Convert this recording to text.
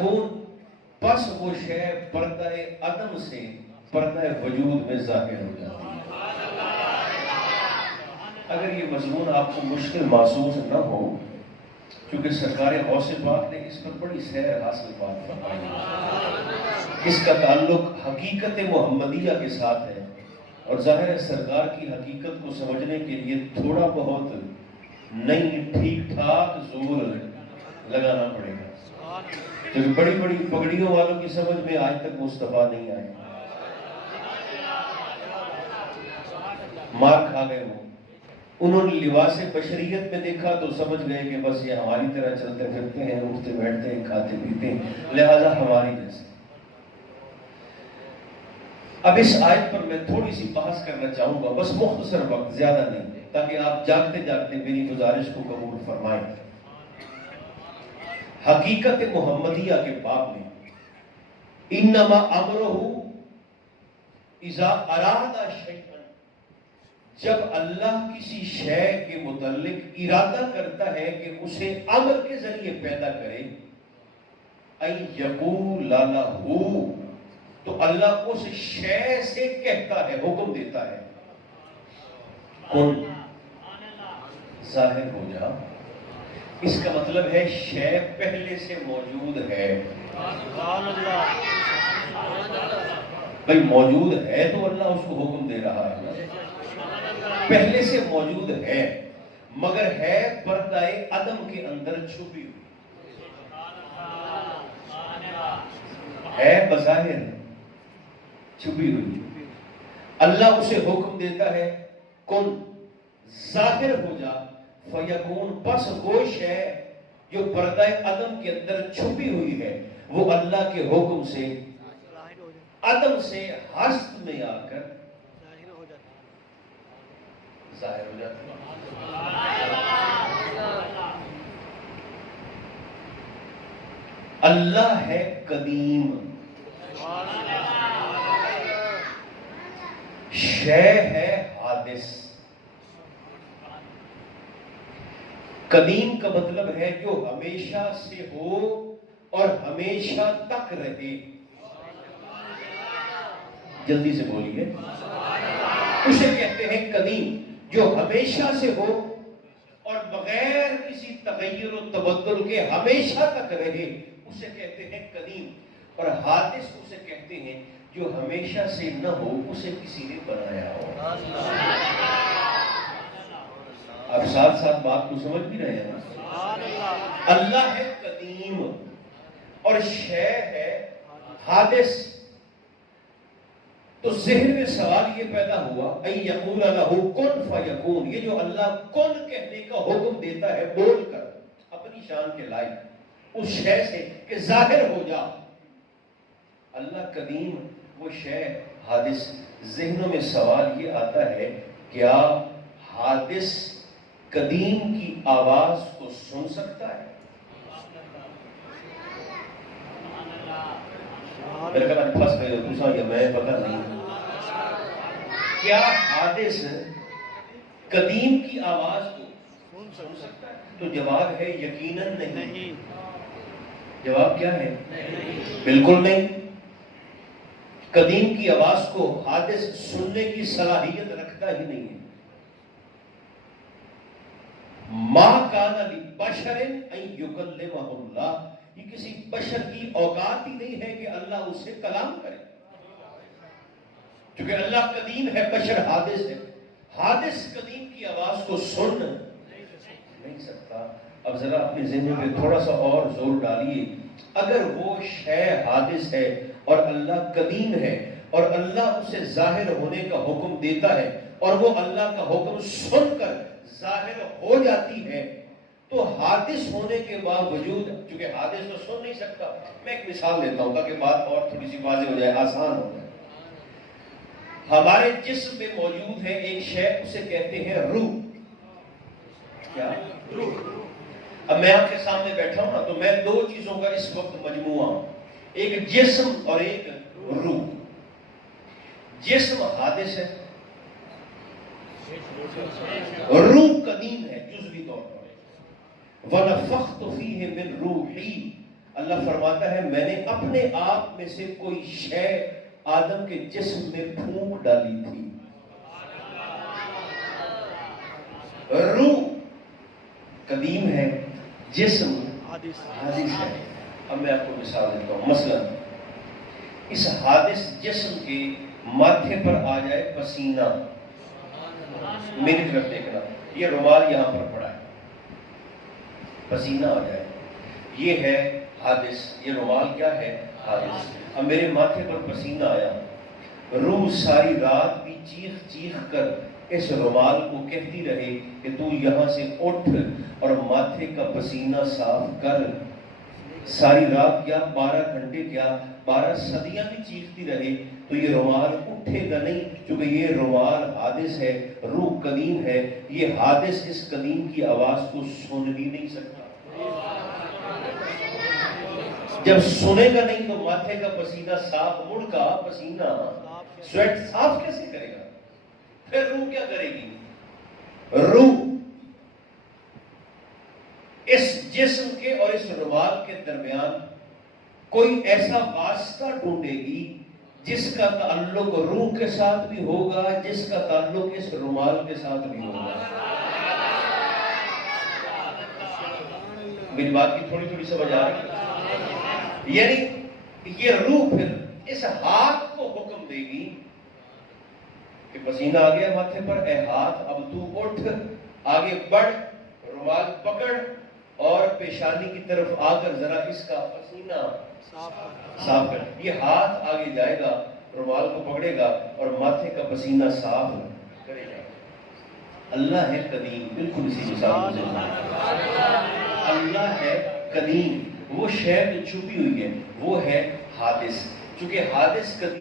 کون پس وہ شے پردہ عدم سے پردہ وجود میں ظاہر ہو جاتی ہے۔ اگر یہ مضمون آپ کو مشکل محسوس نہ ہو، کیونکہ سرکار غوث پاک نے اس پر بڑی سیر حاصل بات فرمائی ہے، اس کا تعلق حقیقت محمدیہ کے ساتھ ہے، اور ظاہر ہے سرکار کی حقیقت کو سمجھنے کے لیے تھوڑا بہت نہیں ٹھیک ٹھاک زور لگانا پڑے گا، کیونکہ بڑی بڑی پگڑیوں والوں کی سمجھ میں آج تک مصطفیٰ نہیں آئے، مار کھا گئے وہ، انہوں نے لباس بشریت میں دیکھا تو سمجھ گئے کہ بس یہ ہماری طرح چلتے پھرتے ہیں، اٹھتے بیٹھتے ہیں، کھاتے پیتے ہیں، لہذا ہماری جیسے۔ اب اس آیت پر میں تھوڑی سی بحث کرنا چاہوں گا، بس مختصر وقت، زیادہ نہیں، تاکہ آپ جاگتے جاگتے میری گزارش کو قبول فرمائیں۔ حقیقت محمدیہ کے باب میں انما امرہ اذا اراد شیئا، جب اللہ کسی شے کے متعلق ارادہ کرتا ہے کہ اسے امر کے ذریعے پیدا کرے، ان یقول لہ، تو اللہ اس شے سے کہتا ہے، حکم دیتا ہے، کن ظاہر ہو جا۔ اس کا مطلب ہے شے پہلے سے موجود ہے، بھئی موجود ہے تو اللہ اس کو حکم دے رہا ہے، پہلے سے موجود ہے، مگر ہے پردہ عدم کے اندر چھپی ہوئی، ہے بظاہر چھپی ہوئی، اللہ اسے حکم دیتا ہے کن ظاہر ہو جا، فیکون، پس وہ شے جو پردہ عدم کے اندر چھپی ہوئی ہے وہ اللہ کے حکم سے عدم سے ہست میں آ کر ظاہر ہو جاتی ہے۔ اللہ ہے قدیم، شے ہے حادث۔ قدیم کا مطلب ہے جو ہمیشہ سے ہو اور ہمیشہ تک رہے، جلدی سے بولیے، اسے کہتے ہیں قدیم، جو ہمیشہ سے ہو اور بغیر کسی تغیر و تبدل کے ہمیشہ تک رہے، اسے کہتے ہیں قدیم، اور حادث اسے کہتے ہیں جو ہمیشہ سے نہ ہو، اسے کسی نے بنایا ہو۔ اب ساتھ ساتھ بات کو سمجھ بھی رہے ہیں نا؟ اللہ ہے قدیم اور شے ہے حادث، تو ذہن میں سوال یہ پیدا ہوا، ان یقول لہ کن فیکون، یہ جو اللہ کن کہنے کا حکم دیتا ہے بول کر اپنی شان کے لائق اس شے سے کہ ظاہر ہو جا، اللہ قدیم، وہ شے حادث، ذہنوں میں سوال یہ آتا ہے کیا حادث قدیم کی آواز کو سن سکتا ہے؟ میرے کہاں پھنس گئے ہو دوسرا یا میں پتہ نہیں، کیا حادث قدیم کی آواز کو سن سکتا ہے؟ تو جواب ہے یقیناً نہیں۔ جواب کیا ہے؟ بالکل نہیں۔ قدیم کی آواز کو حادث سننے کی صلاحیت رکھتا ہی نہیں ہے۔ ما کان لبشر ان یکلمہ اللہ، یہ کسی بشر کی اوقات ہی نہیں ہے کہ اللہ اس سے کلام کرے، کیونکہ اللہ قدیم ہے، بشر حادث ہے، حادث قدیم کی آواز کو سن نہیں سکتا۔ اب ذرا اپنے ذہن پہ تھوڑا سا اور زور ڈالیے، اگر وہ شے حادث ہے اور اللہ قدیم ہے اور اللہ اسے ظاہر ہونے کا حکم دیتا ہے اور وہ اللہ کا حکم سن کر ظاہر ہو جاتی ہے، تو حادث ہونے کے باوجود، چونکہ حادث تو سن نہیں سکتا، میں ایک مثال دیتا ہوں تاکہ بات اور تھوڑی سی واضح ہو جائے، آسان ہو جائے۔ ہمارے جسم میں موجود ہے ایک شے، اسے کہتے ہیں روح۔ کیا؟ روح۔ اب میں آپ کے سامنے بیٹھا ہوں نا، تو میں دو چیزوں کا اس وقت مجموعہ ہوں، ایک جسم اور ایک روح۔ جسم حادث ہے، روح قدیم ہے جزوی طور پر۔ وَنَفَخْتُ فِيهِ مِن رُوحِي، اللہ فرماتا ہے میں نے اپنے آپ میں سے کوئی شے آدم کے جسم میں پھونک ڈالی تھی. روح قدیم ہے، جسم حادث ہے. اب میں آپ کو مثال دیتا ہوں. مثلا اس حادث جسم کے ماتھے پر آ جائے پسینہ، میری طرف دیکھنا، یہ رومال یہاں پر پڑا ہے، پسینہ آ جائے، یہ ہے حادث. یہ رومال کیا ہے؟ حادث. اب میرے ماتھے پر پسینہ آیا، روح ساری رات بھی چیخ چیخ کر اس رومال کو کہتی رہے کہ تو یہاں سے اٹھ اور ماتھے کا پسینہ صاف کر. ساری رات کیا، 12 گھنٹے کیا، 12 صدیاں بھی چیختی رہے تو یہ رومال اٹھے گا نہیں، کیونکہ یہ رومال حادث ہے، روح قدیم ہے. یہ حادث اس قدیم کی آواز کو سن بھی نہیں سکتا. جب سنے گا نہیں تو ماتھے کا پسینہ صاف، مڑ کا پسینہ سویٹ صاف کیسے کرے گا؟ پھر روح کیا کرے گی؟ روح اس جسم کے اور اس رومال کے درمیان کوئی ایسا واسطہ ڈھونڈے گی جس کا تعلق روح کے ساتھ بھی ہوگا، جس کا تعلق اس رومال کے ساتھ بھی ہوگا. میری بات کی تھوڑی تھوڑی سمجھ آ رہی ہے؟ یعنی یہ روح پھر اس ہاتھ کو حکم دے گی کہ پسینہ آ گیا ماتھے پر، اے ہاتھ اب تو اٹھ، آگے بڑھ، رومال پکڑ اور پیشانی کی طرف آ کر ذرا اس کا پسینہ صاف کر. یہ ہاتھ آگے جائے گا، رومال کو پکڑے گا اور ماتھے کا پسینہ صاف کرے گا. اللہ ہے قدیم، بالکل اسی مثال سے اللہ ہے قدیم. وہ شے جو چھپی ہوئی ہے وہ ہے حادث. چونکہ حادث قدیم